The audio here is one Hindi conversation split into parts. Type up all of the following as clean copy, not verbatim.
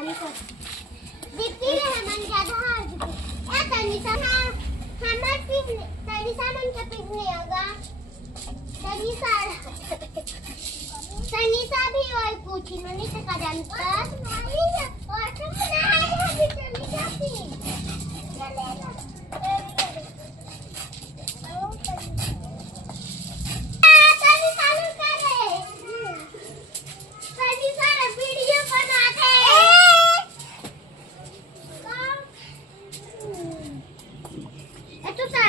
पानी कर दीप्ति ने हमन ज्यादा हार ए तनिसा हमर पिघले तनिसा मन के पिघले होगा तनिसा भी और पूछी नहीं से का जानता नहीं और तुम नहीं है तनिसा भी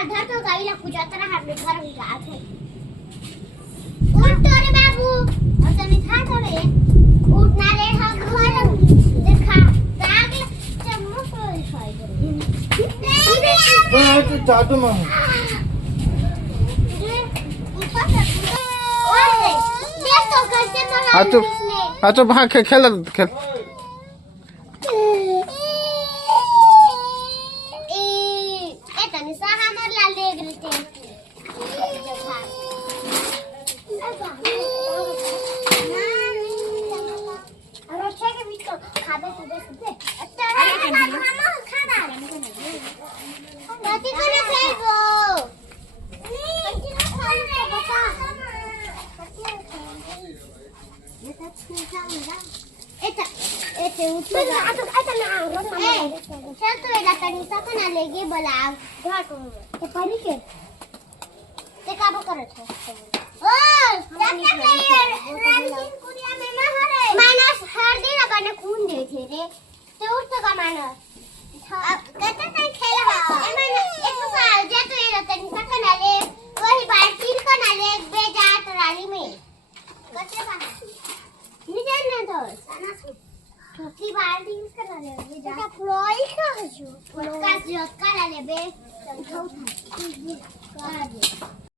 घर तो गाई ला पूजा तरह हमने घर में जात है उठ तो रे बाबू और तने खा तो रे उठना रे हम घर देखा ताग चम्मच और खाई बड़ा तो चाटो मां ऊपर से ओए देख तो कैसे मना अच्छा भाग खेल खेल छोटी बाल्टी यूज करना ले बेटा फ्लोई का जो उसका जो करा ले बे उठा